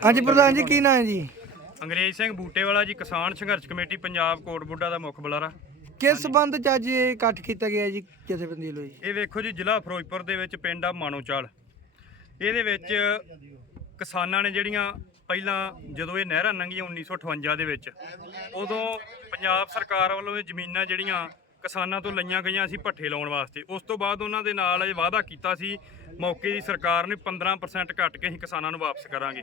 ਹਾਂਜੀ ਪ੍ਰਧਾਨ ਜੀ ਕੀ ਨਾਂ ਹੈ ਜੀ? ਅੰਗਰੇਜ਼ ਸਿੰਘ ਬੂਟੇਵਾਲਾ ਜੀ ਕਿਸਾਨ ਸੰਘਰਸ਼ ਕਮੇਟੀ ਪੰਜਾਬ ਕੋਟ ਬੁੱਢਾ ਦਾ ਮੁੱਖ ਬੁਲਾਰਾ। ਕਿਸ ਸਬੰਧ ਚ ਅੱਜ ਇਹ ਇਕੱਠ ਕੀਤਾ ਗਿਆ ਜੀ ਜਥੇਬੰਦੀ ਵੱਲੋਂ ਜੀ? ਇਹ ਵੇਖੋ ਜੀ ਜ਼ਿਲ੍ਹਾ ਫਿਰੋਜ਼ਪੁਰ ਦੇ ਵਿੱਚ ਪਿੰਡ ਆ ਮਾਣੋਚਾਲ ਇਹਦੇ ਵਿੱਚ ਕਿਸਾਨਾਂ ਨੇ ਜਿਹੜੀਆਂ ਪਹਿਲਾਂ ਜਦੋਂ ਇਹ ਨਹਿਰਾਂ ਲੰਘੀਆਂ 1958 ਦੇ ਵਿੱਚ ਉਦੋਂ ਪੰਜਾਬ ਸਰਕਾਰ ਵੱਲੋਂ ਇਹ ਜ਼ਮੀਨਾਂ ਜਿਹੜੀਆਂ ਕਿਸਾਨਾਂ ਤੋਂ ਲਈਆਂ ਗਈਆਂ ਸੀ ਭੱਠੇ ਲਾਉਣ ਵਾਸਤੇ। ਉਸ ਤੋਂ ਬਾਅਦ ਉਹਨਾਂ ਦੇ ਨਾਲ ਇਹ ਵਾਅਦਾ ਕੀਤਾ ਸੀ, ਮੌਕੇ ਦੀ ਸਰਕਾਰ ਨੇ 15% ਘੱਟ ਕੇ ਅਸੀਂ ਕਿਸਾਨਾਂ ਨੂੰ ਵਾਪਸ ਕਰਾਂਗੇ।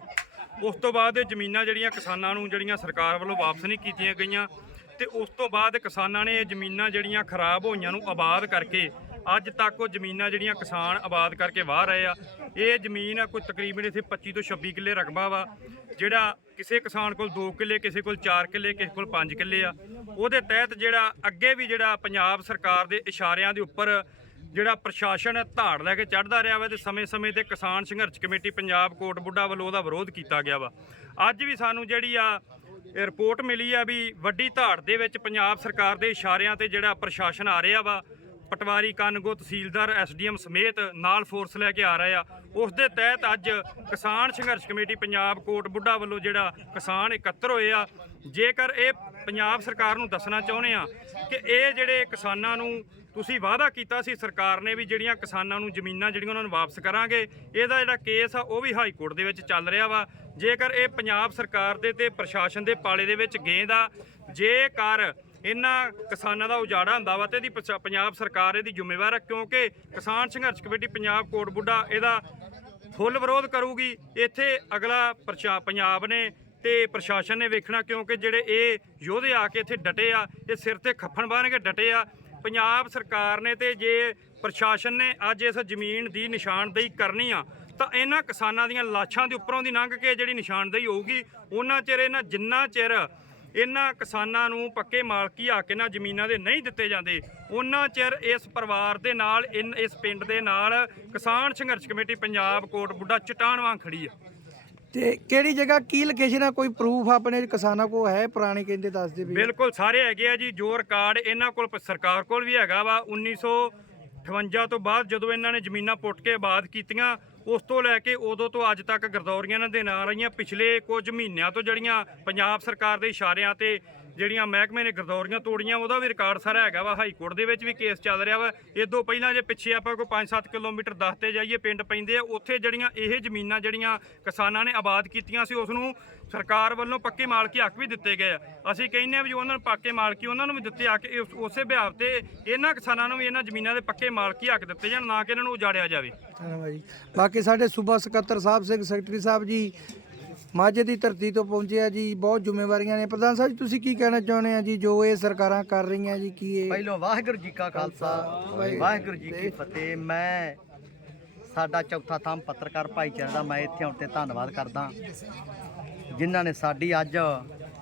ਉਸ ਤੋਂ ਬਾਅਦ ਇਹ ਜ਼ਮੀਨਾਂ ਜਿਹੜੀਆਂ ਕਿਸਾਨਾਂ ਨੂੰ, ਜਿਹੜੀਆਂ ਸਰਕਾਰ ਵੱਲੋਂ ਵਾਪਸ ਨਹੀਂ ਕੀਤੀਆਂ ਗਈਆਂ ਤੇ ਉਸ ਤੋਂ ਬਾਅਦ ਕਿਸਾਨਾਂ ਨੇ ਇਹ ਜ਼ਮੀਨਾਂ ਜਿਹੜੀਆਂ ਖਰਾਬ ਹੋਈਆਂ ਨੂੰ ਆਬਾਦ ਕਰਕੇ, ਅੱਜ ਤੱਕ ਉਹ ਜ਼ਮੀਨਾਂ ਜਿਹੜੀਆਂ ਕਿਸਾਨ ਆਬਾਦ ਕਰਕੇ ਵਾਹ ਰਹੇ ਆ, ਇਹ ਜ਼ਮੀਨ ਆ ਕੋਈ ਤਕਰੀਬਨ ਇੱਥੇ 25 ਤੋਂ 26 ਕਿੱਲੇ ਰਕਬਾ ਵਾ, ਜਿਹੜਾ ਕਿਸੇ ਕਿਸਾਨ ਕੋਲ 2 ਕਿੱਲੇ, ਕਿਸੇ ਕੋਲ 4 ਕਿੱਲੇ, ਕਿਸੇ ਕੋਲ 5 ਕਿੱਲੇ ਆ। ਉਹਦੇ ਤਹਿਤ ਜਿਹੜਾ ਅੱਗੇ ਵੀ ਜਿਹੜਾ ਪੰਜਾਬ ਸਰਕਾਰ ਦੇ ਇਸ਼ਾਰਿਆਂ ਦੇ ਉੱਪਰ ਜਿਹੜਾ ਪ੍ਰਸ਼ਾਸਨ ਧਾੜ ਲੈ ਕੇ ਚੜਦਾ ਰਿਹਾ ਵਾ ਤੇ ਸਮੇਂ-ਸਮੇਂ ਤੇ ਕਿਸਾਨ ਸੰਘਰਸ਼ ਕਮੇਟੀ ਪੰਜਾਬ ਕੋਟ ਬੁੱਢਾ ਵੱਲੋਂ ਉਹਦਾ ਵਿਰੋਧ ਕੀਤਾ ਗਿਆ ਵਾ। ਅੱਜ ਵੀ ਸਾਨੂੰ ਜਿਹੜੀ ਆ ਰਿਪੋਰਟ ਮਿਲੀ ਆ ਵੀ ਵੱਡੀ ਧਾੜ ਦੇ ਵਿੱਚ ਪੰਜਾਬ ਸਰਕਾਰ ਦੇ ਇਸ਼ਾਰਿਆਂ ਤੇ ਜਿਹੜਾ ਪ੍ਰਸ਼ਾਸਨ ਆ ਰਿਹਾ ਵਾ ਪਟਵਾਰੀ ਕਾਨਗੋ ਤਹਿਸੀਲਦਾਰ ਐਸਡੀਐਮ ਸਮੇਤ ਨਾਲ ਫੋਰਸ ਲੈ ਕੇ ਆ ਰਹੇ ਆ। ਉਸ ਦੇ ਤਹਿਤ ਅੱਜ ਕਿਸਾਨ ਸੰਘਰਸ਼ ਕਮੇਟੀ ਪੰਜਾਬ ਕੋਟ ਬੁੱਢਾ ਵੱਲੋਂ ਜਿਹੜਾ ਕਿਸਾਨ ਇਕੱਤਰ ਹੋਏ ਆ, ਜੇਕਰ ਇਹ ਪੰਜਾਬ ਸਰਕਾਰ ਨੂੰ ਦੱਸਣਾ ਚਾਹੁੰਦੇ ਆ ਕਿ ਇਹ ਜਿਹੜੇ ਕਿਸਾਨਾਂ ਨੂੰ ਤੁਸੀਂ ਵਾਅਦਾ ਕੀਤਾ ਸੀ ਸਰਕਾਰ ਨੇ ਵੀ ਜਿਹੜੀਆਂ ਕਿਸਾਨਾਂ ਨੂੰ ਜ਼ਮੀਨਾਂ ਜਿਹੜੀਆਂ ਉਹਨਾਂ ਨੂੰ ਵਾਪਸ ਕਰਾਂਗੇ, ਇਹਦਾ ਜਿਹੜਾ ਕੇਸ ਆ ਉਹ ਵੀ ਹਾਈ ਕੋਰਟ ਦੇ ਵਿੱਚ ਚੱਲ ਰਿਹਾ ਵਾ। ਜੇਕਰ ਇਹ ਪੰਜਾਬ ਸਰਕਾਰ ਦੇ ਤੇ ਪ੍ਰਸ਼ਾਸਨ ਦੇ ਪਾਲੇ ਦੇ ਵਿੱਚ ਗੇਂਦ ਆ, ਜੇਕਰ ਇਹਨਾਂ ਕਿਸਾਨਾਂ ਦਾ ਉਜਾੜਾ ਹੁੰਦਾ ਵਾ ਤੇ ਇਹਦੀ ਪਛ- ਪੰਜਾਬ ਸਰਕਾਰ ਇਹਦੀ ਜ਼ਿੰਮੇਵਾਰ ਹੈ ਕਿਉਂਕਿ ਕਿਸਾਨ ਸੰਘਰਸ਼ ਕਮੇਟੀ ਪੰਜਾਬ ਕੋਟ ਬੁੱਢਾ ਇਹਦਾ ਫੁੱਲ ਵਿਰੋਧ ਕਰੂਗੀ। ਇੱਥੇ ਅਗਲਾ ਪ੍ਰਸ਼ਾ- ਪੰਜਾਬ ਨੇ ਤੇ ਪ੍ਰਸ਼ਾਸਨ ਨੇ ਵੇਖਣਾ, ਕਿਉਂਕਿ ਜਿਹੜੇ ਇਹ ਯੋਧੇ ਆ ਕੇ ਇੱਥੇ ਡਟੇ ਆ, ਇਹ ਸਿਰ ਤੇ ਖੱਫਣ ਬੰਨ੍ਹ ਕੇ ਡਟੇ ਆ। ਪੰਜਾਬ ਸਰਕਾਰ ਨੇ ਤੇ ਜੇ ਪ੍ਰਸ਼ਾਸਨ ਨੇ ਅੱਜ ਇਸ ਜ਼ਮੀਨ ਦੀ ਨਿਸ਼ਾਨਦੇਹੀ ਕਰਨੀ ਆ, ਤਾਂ ਇਹਨਾਂ ਕਿਸਾਨਾਂ ਦੀਆਂ ਲਾਸ਼ਾਂ ਦੇ ਉੱਪਰੋਂ ਦੀ ਲੰਘ ਕੇ ਜਿਹੜੀ ਨਿਸ਼ਾਨਦੇਹੀ ਹੋਊਗੀ, ਉਹਨਾਂ ਚਿਰ ਇਹਨਾਂ ਜਿੰਨਾ ਚਿਰ ਇਹਨਾਂ ਕਿਸਾਨਾਂ ਨੂੰ ਪੱਕੇ ਮਾਲਕੀ ਹੱਕ ਇਹਨਾਂ ਜ਼ਮੀਨਾਂ ਦੇ ਨਹੀਂ ਦਿੱਤੇ ਜਾਂਦੇ। ਉਹਨਾਂ ਚਿਰ ਇਸ ਪਰਿਵਾਰ ਦੇ ਨਾਲ ਇਸ ਪਿੰਡ ਦੇ ਨਾਲ ਕਿਸਾਨ ਸੰਘਰਸ਼ ਕਮੇਟੀ ਪੰਜਾਬ ਕੋਟ ਬੁੱਢਾ ਚਟਾਨ ਵਾਂਗ ਖੜੀ ਆ। ਤੇ ਕਿਹੜੀ ਜਗ੍ਹਾ ਕੀ ਲੋਕੇਸ਼ਨ ਆ? ਕੋਈ ਪ੍ਰੂਫ ਆਪਣੇ ਕਿਸਾਨਾਂ ਕੋ ਹੈ? ਪੁਰਾਣੇ ਕਹਿੰਦੇ ਦੱਸਦੇ ਵੀ ਬਿਲਕੁਲ ਸਾਰੇ ਹੈਗੇ ਆ ਜੀ ਜੋ ਰਿਕਾਰਡ ਇਹਨਾਂ ਕੋਲ ਸਰਕਾਰ ਕੋਲ ਵੀ ਹੈਗਾ ਵਾ। 1958 ਤੋਂ ਬਾਅਦ ਜਦੋਂ ਇਹਨਾਂ ਨੇ ਜ਼ਮੀਨਾਂ ਪੁੱਟ ਕੇ ਆਬਾਦ ਕੀਤੀਆਂ ਉਸ ਤੋਂ ਲੈ ਕੇ ਉਦੋਂ ਤੋਂ ਅੱਜ ਤੱਕ ਗਰਦੌਰੀਆਂ ਦੇ ਨਾਂ ਰਹੀਆਂ। ਪਿਛਲੇ ਕੁਝ ਮਹੀਨਿਆਂ ਤੋਂ ਜਿਹੜੀਆਂ ਪੰਜਾਬ ਸਰਕਾਰ ਦੇ ਇਸ਼ਾਰਿਆਂ ਤੇ ਜਿਹੜੀਆਂ ਮਹਿਕਮੇ ਨੇ ਗਰਦੌਰੀਆਂ ਤੋੜੀਆਂ, ਉਹਦਾ ਵੀ ਰਿਕਾਰਡ ਸਾਰਾ ਹੈਗਾ ਵਾ। ਹਾਈ ਕੋਰਟ ਦੇ ਵਿੱਚ ਵੀ ਕੇਸ ਚੱਲ ਰਿਹਾ ਵਾ। ਇਦੋਂ ਪਹਿਲਾਂ ਜੇ ਪਿੱਛੇ ਆਪਾਂ ਕੋਈ 5-7 ਕਿਲੋਮੀਟਰ ਦੱਸਦੇ ਜਾਈਏ, ਪਿੰਡ ਪੈਂਦੇ ਆ, ਉੱਥੇ ਜਿਹੜੀਆਂ ਇਹ ਜ਼ਮੀਨਾਂ, ਜਿਹੜੀਆਂ ਕਿਸਾਨਾਂ ਨੇ ਆਬਾਦ ਕੀਤੀਆਂ ਸੀ, ਉਸ ਨੂੰ ਸਰਕਾਰ ਵੱਲੋਂ ਪੱਕੇ ਮਾਲਕੀ ਹੱਕ ਵੀ ਦਿੱਤੇ ਗਏ ਆ। ਅਸੀਂ ਕਹਿੰਦੇ ਆ ਵੀ ਉਹਨਾਂ ਨੂੰ ਪੱਕੇ ਮਾਲਕੀ, ਉਹਨਾਂ ਨੂੰ ਵੀ ਦਿੱਤੇ ਆ ਕਿ ਉਸੇ ਵਿਹਾਰ ਤੇ ਇਹਨਾਂ ਕਿਸਾਨਾਂ ਨੂੰ ਵੀ ਇਹਨਾਂ ਜ਼ਮੀਨਾਂ ਦੇ ਪੱਕੇ ਮਾਲਕੀ ਹੱਕ ਦਿੱਤੇ ਜਾਣ, ਨਾ ਕਿ ਇਹਨਾਂ ਨੂੰ ਉਜਾੜਿਆ ਜਾਵੇ। ਬਾਕੀ ਸਾਡੇ ਸੂਬਾ ਸਕੱਤਰ ਸਾਹਿਬ, ਸਿੰਘ ਸੈਕਟਰੀ ਸਾਹਿਬ ਜੀ ਮਾਝੇ ਦੀ ਧਰਤੀ ਤੋਂ ਪਹੁੰਚੇ ਆ ਜੀ ਬਹੁਤ ਜ਼ਿੰਮੇਵਾਰੀਆਂ ਨੇ। ਪ੍ਰਧਾਨ ਸਾਹਿਬ ਜੀ, ਤੁਸੀਂ ਕੀ ਕਹਿਣਾ ਚਾਹੁੰਦੇ ਆ ਜੀ ਜੋ ਇਹ ਸਰਕਾਰਾਂ ਕਰ ਰਹੀਆਂ ਜੀ ਕੀ ਇਹ? ਪਹਿਲੋਂ ਵਾਹਿਗੁਰੂ ਜੀ ਕਾ ਖਾਲਸਾ ਵਾਹਿਗੁਰੂ ਜੀ ਕੀ ਫਤਿਹ। ਮੈਂ ਸਾਡਾ ਚੌਥਾ ਥੰਮ ਪੱਤਰਕਾਰ ਭਾਈਚਾਰੇ ਦਾ ਮੈਂ ਇੱਥੇ ਆਉਣ ਤੇ ਧੰਨਵਾਦ ਕਰਦਾ। ਜਿਨ੍ਹਾਂ ਨੇ ਸਾਡੀ ਅੱਜ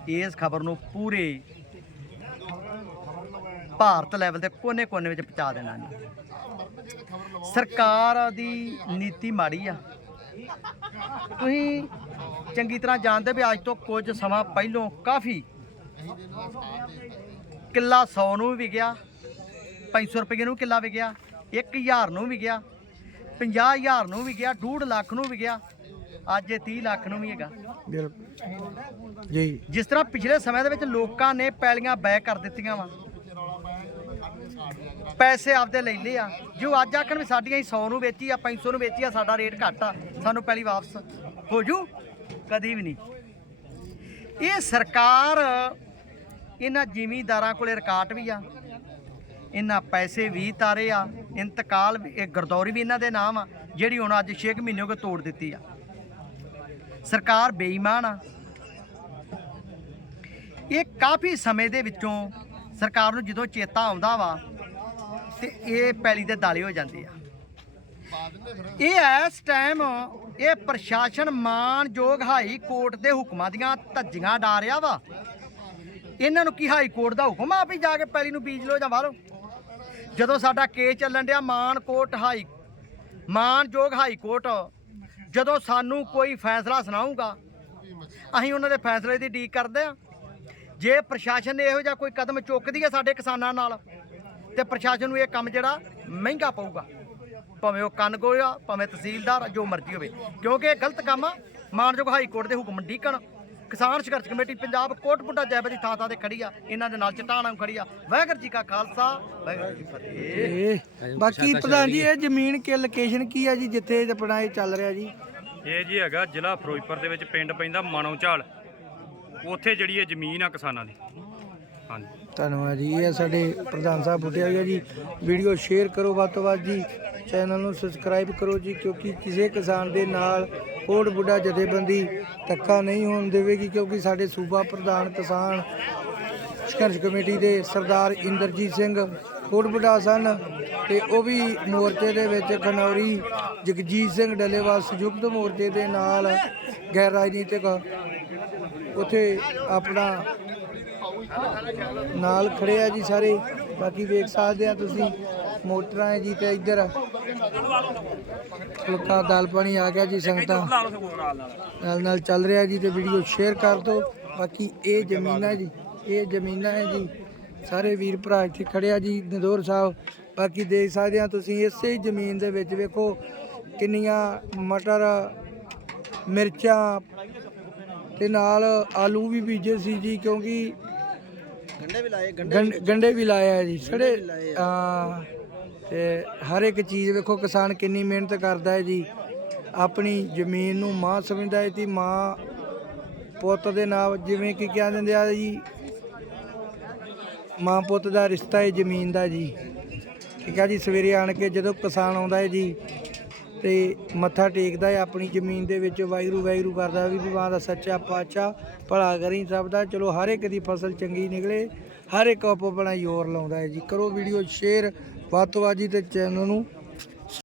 ਇਸ ਖਬਰ ਨੂੰ ਪੂਰੇ ਭਾਰਤ ਲੈਵਲ ਦੇ ਕੋਨੇ-ਕੋਨੇ ਵਿੱਚ ਪਹੁੰਚਾ ਦੇਣਾ ਸਰਕਾਰ ਦੀ ਨੀਤੀ ਮਾੜੀ ਆ। ਤੁਸੀਂ ਚੰਗੀ ਤਰ੍ਹਾਂ ਜਾਣਦੇ ਵੀ ਅੱਜ ਤੋਂ ਕੁਝ ਸਮਾਂ ਪਹਿਲੋਂ ਕਾਫੀ ਕਿੱਲਾ 100 ਨੂੰ ਵੀ ਵਿਕਿਆ 500 ਰੁਪਏ ਨੂੰ ਕਿੱਲਾ ਵਿਕਿਆ 1000 ਨੂੰ ਵੀ ਗਿਆ 50000 ਨੂੰ ਵੀ ਗਿਆ 2.5 ਲੱਖ ਨੂੰ ਵੀ ਗਿਆ ਅੱਜ ਇਹ 30 ਲੱਖ ਨੂੰ ਵੀ ਹੈਗਾ। ਜੀ। ਜਿਸ ਤਰ੍ਹਾਂ ਪਿਛਲੇ ਸਮੇਂ ਦੇ ਵਿੱਚ ਲੋਕਾਂ ਨੇ ਪੈਲੀਆਂ ਬੈ ਕਰ ਦਿੱਤੀਆਂ ਵਾ ਪੈਸੇ ਆਪਦੇ ਲੈ ਲਏ ਆ। ਜੋ ਅੱਜ ਆਖਣ ਵੀ ਸਾਡੀਆਂ ਹੀ 100 ਨੂੰ ਵੇਚੀ ਆ 500 ਨੂੰ ਵੇਚੀ ਆ, ਸਾਡਾ ਰੇਟ ਘੱਟ ਆ, ਸਾਨੂੰ ਪਹਿਲੀ ਵਾਪਸ ਹੋ ਜੂ? ਕਦੀ ਵੀ ਨਹੀਂ। ਇਹ ਸਰਕਾਰ ਇਹਨਾਂ ਜ਼ਿਮੀਂਦਾਰਾਂ ਕੋਲੇ ਰਿਕਾਰਡ ਵੀ ਆ, ਇਹਨਾਂ ਪੈਸੇ ਵੀ ਤਾਰੇ ਆ, ਇੰਤਕਾਲ ਇਹ ਗਰਦੌਰੀ ਵੀ ਇਹਨਾਂ ਦੇ ਨਾਮ ਆ, ਜਿਹੜੀ ਹੁਣ ਅੱਜ 6 ਮਹੀਨੇ ਹੋ ਕੇ ਤੋੜ ਦਿੱਤੀ ਆ। ਸਰਕਾਰ ਬੇਈਮਾਨ ਆ। ਇਹ ਕਾਫੀ ਸਮੇਂ ਦੇ ਵਿੱਚੋਂ ਸਰਕਾਰ ਨੂੰ ਜਦੋਂ ਚੇਤਾ ਆਉਂਦਾ ਵਾ ਤੇ ਇਹ ਪੈਲੀ ਦੇ ਦਾਲੇ ਹੋ ਜਾਂਦੇ ਆ। ਇਹ ਇਸ ਟਾਈਮ ਇਹ ਪ੍ਰਸ਼ਾਸਨ ਮਾਨਯੋਗ ਹਾਈ ਕੋਰਟ ਦੇ ਹੁਕਮਾਂ ਦੀਆਂ ਧੱਜੀਆਂ ਡਾ ਰਿਹਾ ਵਾ। ਇਹਨਾਂ ਨੂੰ ਕੀ ਹਾਈ ਕੋਰਟ ਦਾ ਹੁਕਮ ਆ ਵੀ ਜਾ ਕੇ ਪੈਲੀ ਨੂੰ ਬੀਜ ਲਓ ਜਾਂ ਵਾਰੋ ਜਦੋਂ ਸਾਡਾ ਕੇਸ ਚੱਲਣ ਡਿਆ ਮਾਨ ਕੋਰਟ ਹਾਈ, ਮਾਨਯੋਗ ਹਾਈ ਕੋਰਟ, ਜਦੋਂ ਸਾਨੂੰ ਕੋਈ ਫੈਸਲਾ ਸੁਣਾਊਗਾ, ਅਸੀਂ ਉਹਨਾਂ ਦੇ ਫੈਸਲੇ ਦੀ ਡੀਕ ਕਰਦੇ ਆ ਜੇ ਪ੍ਰਸ਼ਾਸਨ ਨੇ ਇਹੋ ਜਿਹਾ ਕੋਈ ਕਦਮ ਚੁੱਕਦੀ ਹੈ ਸਾਡੇ ਕਿਸਾਨਾਂ ਨਾਲ ਤੇ ਪ੍ਰਸ਼ਾਸਨ ਨੂੰ ਇਹ ਕੰਮ ਜਿਹੜਾ ਮਹਿੰਗਾ ਪਊਗਾ। ਭਾਵੇਂ ਉਹ ਕਨਗੋ ਆ ਭਾਵੇਂ ਤਹਿਸੀਲਦਾਰ ਜੋ ਮਰਜ਼ੀ ਹੋਵੇ। ਕਿਉਂਕਿ ਇਹ ਗਲਤ ਕੰਮ ਆ। ਮਾਨਯੋਗ ਹਾਈ ਕੋਰਟ ਦੇ ਹੁਕਮ ਡੀਕਣ ਕਿਸਾਨ ਸੰਘਰਸ਼ ਕਮੇਟੀ ਪੰਜਾਬ ਕੋਟਪੁੱਟਾ ਜੈਬ ਦੀ ਥਾਂ ਥਾਂ ਤੇ ਖੜੀ ਆ। ਇਹਨਾਂ ਦੇ ਨਾਲ ਚਟਾਣਾ ਖੜੀ ਆ। ਵਾਹਿਗੁਰੂ ਜੀ ਕਾ ਖਾਲਸਾ ਵਾਹਿਗੁਰੂ ਜੀ ਫਤਿਹ। ਬਾਕੀ ਪ੍ਰਧਾਨ ਜੀ ਇਹ ਜ਼ਮੀਨ ਕੀ ਲੋਕੇਸ਼ਨ ਕੀ ਆ ਜੀ ਜਿੱਥੇ ਇਹ ਆਪਣਾ ਇਹ ਚੱਲ ਰਿਹਾ ਜੀ? ਇਹ ਜੀ ਹੈਗਾ ਜ਼ਿਲ੍ਹਾ ਫਿਰੋਜ਼ਪੁਰ ਦੇ ਵਿੱਚ ਪਿੰਡ ਪੈਂਦਾ ਮਾਣੋਚਾਲ ਉੱਥੇ ਜਿਹੜੀ ਇਹ ਜ਼ਮੀਨ ਆ ਕਿਸਾਨਾਂ ਦੀ। ਹਾਂਜੀ। ਧੰਨਵਾਦ ਜੀ, ਇਹ ਸਾਡੇ ਪ੍ਰਧਾਨ ਸਾਹਿਬ ਬੁੱਢਿਆ ਗਿਆ ਜੀ। ਵੀਡੀਓ ਸ਼ੇਅਰ ਕਰੋ ਵੱਧ ਤੋਂ ਵੱਧ ਜੀ। ਚੈਨਲ ਨੂੰ ਸਬਸਕ੍ਰਾਈਬ ਕਰੋ ਜੀ, ਕਿਉਂਕਿ ਕਿਸੇ ਕਿਸਾਨ ਦੇ ਨਾਲ ਕੋਟ ਬੁੱਢਾ ਜਥੇਬੰਦੀ ਧੱਕਾ ਨਹੀਂ ਹੋਣ ਦੇਵੇਗੀ, ਕਿਉਂਕਿ ਸਾਡੇ ਸੂਬਾ ਪ੍ਰਧਾਨ ਕਿਸਾਨ ਸੰਘਰਸ਼ ਕਮੇਟੀ ਦੇ ਸਰਦਾਰ ਇੰਦਰਜੀਤ ਸਿੰਘ ਕੋਟ ਬੁੱਢਾ ਸਨ ਤੇ ਉਹ ਵੀ ਮੋਰਚੇ ਦੇ ਵਿੱਚ ਖਨੌਰੀ ਜਗਜੀਤ ਸਿੰਘ ਡੱਲੇਵਾਲ ਸੰਯੁਕਤ ਮੋਰਚੇ ਦੇ ਨਾਲ ਗੈਰ ਰਾਜਨੀਤਿਕ ਉੱਥੇ ਆਪਣਾ ਨਾਲ ਖੜੇ ਆ ਜੀ ਸਾਰੇ। ਬਾਕੀ ਵੇਖ ਸਕਦੇ ਆ ਤੁਸੀਂ, ਮੋਟਰਾਂ ਹੈ ਜੀ ਤੇ ਇੱਧਰ। ਫੁਲਕਾ ਦਾਲ ਪਾਣੀ ਆ ਗਿਆ ਜੀ ਸੰਗਤਾਂ। ਨਾਲ ਨਾਲ ਚੱਲ ਰਿਹਾ ਜੀ ਤੇ ਵੀਡੀਓ ਸ਼ੇਅਰ ਕਰ ਦਿਓ। ਬਾਕੀ ਇਹ ਜ਼ਮੀਨਾਂ ਜੀ, ਇਹ ਜ਼ਮੀਨਾਂ ਹੈ ਜੀ। ਸਾਰੇ ਵੀਰ ਭਰਾ ਇੱਥੇ ਖੜਿਆ ਜੀ, ਨਦੌਰ ਸਾਹਿਬ। ਬਾਕੀ ਦੇਖ ਸਕਦੇ ਆ ਤੁਸੀਂ, ਇਸੇ ਜ਼ਮੀਨ ਦੇ ਵਿੱਚ ਵੇਖੋ ਕਿੰਨੀਆਂ ਮਟਰ, ਮਿਰਚਾਂ ਤੇ ਨਾਲ ਆਲੂ ਵੀ ਬੀਜੇ ਸੀ ਜੀ, ਕਿਉਂਕਿ ਗੰਡੇ ਵੀ ਲਾਏ ਗੰਡ- ਗੰਡੇ ਵੀ ਲਾਇਆ ਜੀ ਛੜੇ ਆ। ਤੇ ਹਰ ਇੱਕ ਚੀਜ਼ ਵੇਖੋ ਕਿਸਾਨ ਕਿੰਨੀ ਮਿਹਨਤ ਕਰਦਾ ਹੈ ਜੀ। ਆਪਣੀ ਜ਼ਮੀਨ ਨੂੰ ਮਾਂ ਸਮਝਦਾ ਹੈ ਕਿ ਮਾਂ ਪੁੱਤ ਦੇ ਨਾਲ ਜਿਵੇਂ ਕਿ ਕਿਹਾ ਦਿੰਦੇ ਆ ਜੀ ਮਾਂ ਪੁੱਤ ਦਾ ਰਿਸ਼ਤਾ ਹੈ ਜ਼ਮੀਨ ਦਾ ਜੀ। ਠੀਕ ਆ ਜੀ ਸਵੇਰੇ ਆਣ ਕੇ ਜਦੋਂ ਕਿਸਾਨ ਆਉਂਦਾ ਹੈ ਜੀ ਤੇ ਮੱਥਾ ਟੇਕਦਾ ਹੈ ਆਪਣੀ ਜ਼ਮੀਨ ਦੇ ਵਿੱਚ, ਵਾਹਿਗੁਰੂ ਵਾਹਿਗੁਰੂ ਕਰਦਾ ਵੀ ਮਾਂ ਦਾ ਸੱਚਾ ਪਾਤਸ਼ਾਹ, ਭਲਾ ਕਰੀ ਸਭ ਦਾ। ਚਲੋ ਹਰ ਇੱਕ ਦੀ ਫਸਲ ਚੰਗੀ ਨਿਕਲੇ, ਹਰ ਇੱਕ ਆਪੋ ਆਪਣਾ ਜ਼ੋਰ ਲਾਉਂਦਾ ਹੈ ਜੀ। ਕਰੋ ਵੀਡੀਓ ਸ਼ੇਅਰ ਵੱਧ ਤੋਂ ਵੱਧ ਜੀ ਤੇ ਚੈਨਲ ਨੂੰ।